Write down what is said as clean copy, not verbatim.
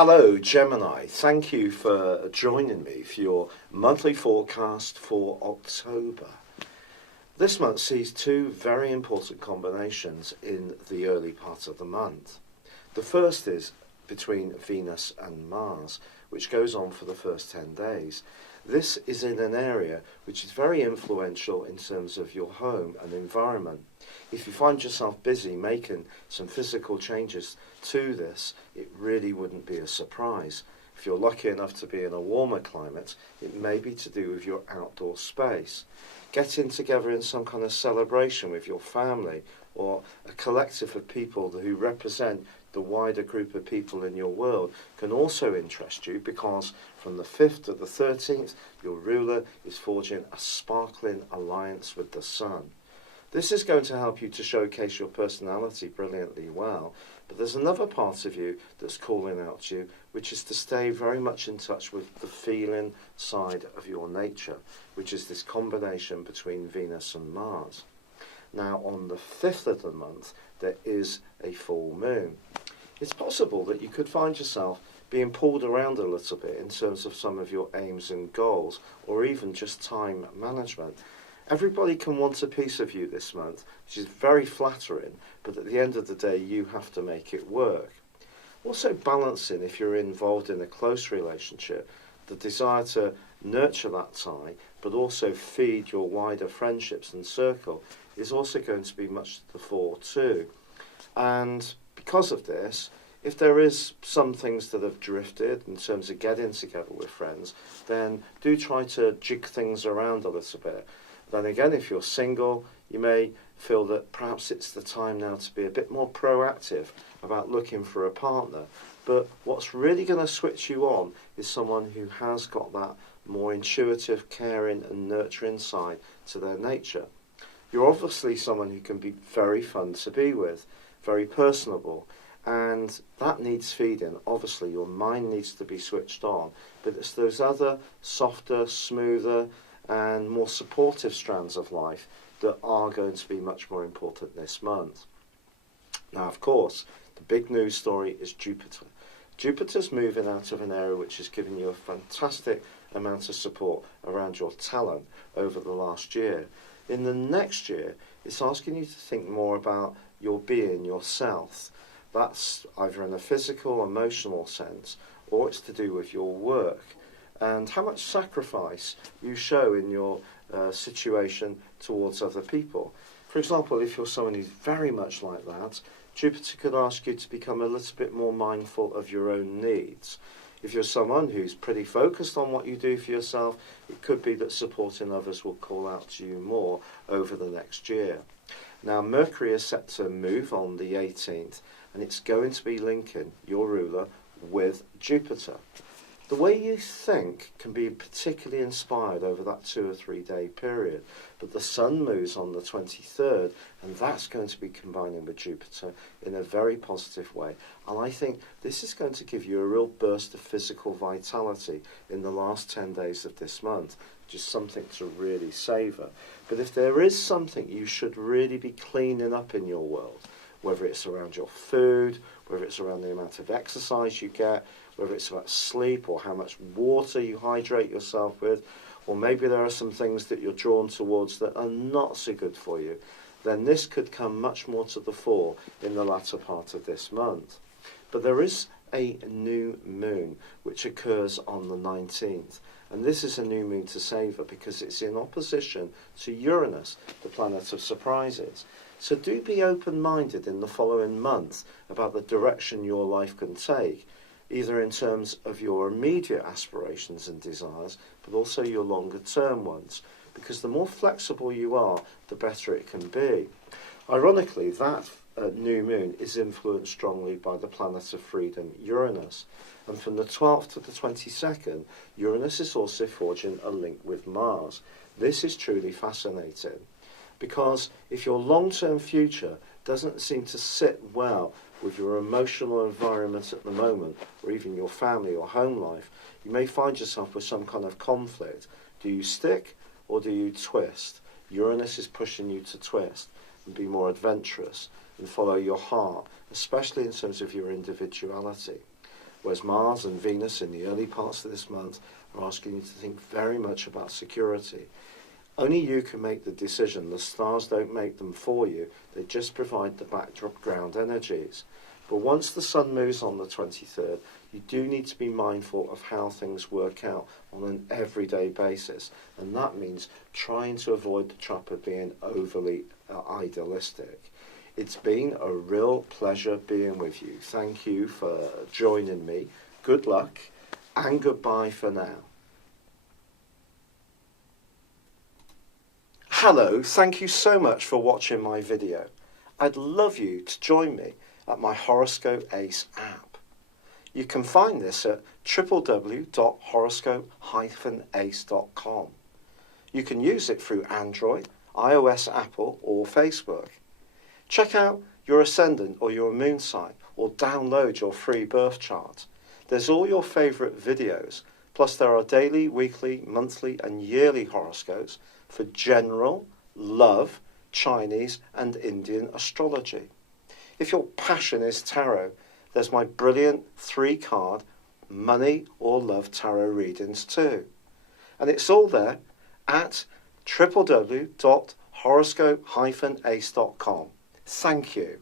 Hello, Gemini. Thank you for joining me for your monthly forecast for October. This month sees two very important combinations in the early part of the month. The first is between Venus and Mars, which goes on for the first 10 days. This is in an area which is very influential in terms of your home and environment. If you find yourself busy making some physical changes to this, it really wouldn't be a surprise. If you're lucky enough to be in a warmer climate, it may be to do with your outdoor space. Getting together in some kind of celebration with your family or a collective of people who represent the wider group of people in your world can also interest you, because from the 5th to the 13th, your ruler is forging a sparkling alliance with the sun. This is going to help you to showcase your personality brilliantly well, but there's another part of you that's calling out to you, which is to stay very much in touch with the feeling side of your nature, which is this combination between Venus and Mars. Now, on the 5th of the month, there is a full moon. It's possible that you could find yourself being pulled around a little bit in terms of some of your aims and goals, or even just time management. Everybody can want a piece of you this month, which is very flattering, but at the end of the day, you have to make it work. Also balancing, if you're involved in a close relationship, the desire to nurture that tie, but also feed your wider friendships and circle, is also going to be much to the fore too. And because of this, if there is some things that have drifted in terms of getting together with friends, then do try to jig things around a little bit. Then again, if you're single, you may feel that perhaps it's the time now to be a bit more proactive about looking for a partner. But what's really going to switch you on is someone who has got that more intuitive, caring and nurturing side to their nature. You're obviously someone who can be very fun to be with, very personable, and that needs feeding. Obviously, your mind needs to be switched on, but it's those other softer, smoother, and more supportive strands of life that are going to be much more important this month. Now, of course, the big news story is Jupiter. Jupiter's moving out of an area which has given you a fantastic amount of support around your talent over the last year. In the next year, it's asking you to think more about your being, yourself. That's either in a physical, emotional sense, or it's to do with your work and how much sacrifice you show in your situation towards other people. For example, if you're someone who's very much like that, Jupiter could ask you to become a little bit more mindful of your own needs. If you're someone who's pretty focused on what you do for yourself, it could be that supporting others will call out to you more over the next year. Now, Mercury is set to move on the 18th, and it's going to be linking your ruler with Jupiter. The way you think can be particularly inspired over that 2 or 3 day period, but the Sun moves on the 23rd, and that's going to be combining with Jupiter in a very positive way. And I think this is going to give you a real burst of physical vitality in the last 10 days of this month, which is something to really savour. But if there is something you should really be cleaning up in your world, whether it's around your food, whether it's around the amount of exercise you get, whether it's about sleep or how much water you hydrate yourself with, or maybe there are some things that you're drawn towards that are not so good for you, then this could come much more to the fore in the latter part of this month. But there is a new moon which occurs on the 19th, and this is a new moon to savour because it's in opposition to Uranus, the planet of surprises. So do be open-minded in the following month about the direction your life can take, either in terms of your immediate aspirations and desires, but also your longer-term ones, because the more flexible you are, the better it can be. Ironically, that new moon is influenced strongly by the planet of freedom, Uranus, and from the 12th to the 22nd, Uranus is also forging a link with Mars. This is truly fascinating, because if your long-term future doesn't seem to sit well with your emotional environment at the moment, or even your family or home life, you may find yourself with some kind of conflict. Do you stick or do you twist? Uranus is pushing you to twist and be more adventurous and follow your heart, especially in terms of your individuality. whereas Mars and Venus in the early parts of this month are asking you to think very much about security. Only you can make the decision. The stars don't make them for you. They just provide the background energies. But once the Sun moves on the 23rd, you do need to be mindful of how things work out on an everyday basis. And that means trying to avoid the trap of being overly idealistic. It's been a real pleasure being with you. Thank you for joining me. Good luck and goodbye for now. Hello, thank you so much for watching my video. I'd love you to join me at my Horoscope Ace app. You can find this at www.horoscope-ace.com. You can use it through Android, iOS, Apple or Facebook. Check out your ascendant or your moon sign or download your free birth chart. There's all your favourite videos, plus there are daily, weekly, monthly and yearly horoscopes for general, love, Chinese and Indian astrology. If your passion is tarot, there's my brilliant 3-card money or love tarot readings too. And it's all there at www.horoscope-ace.com. Thank you.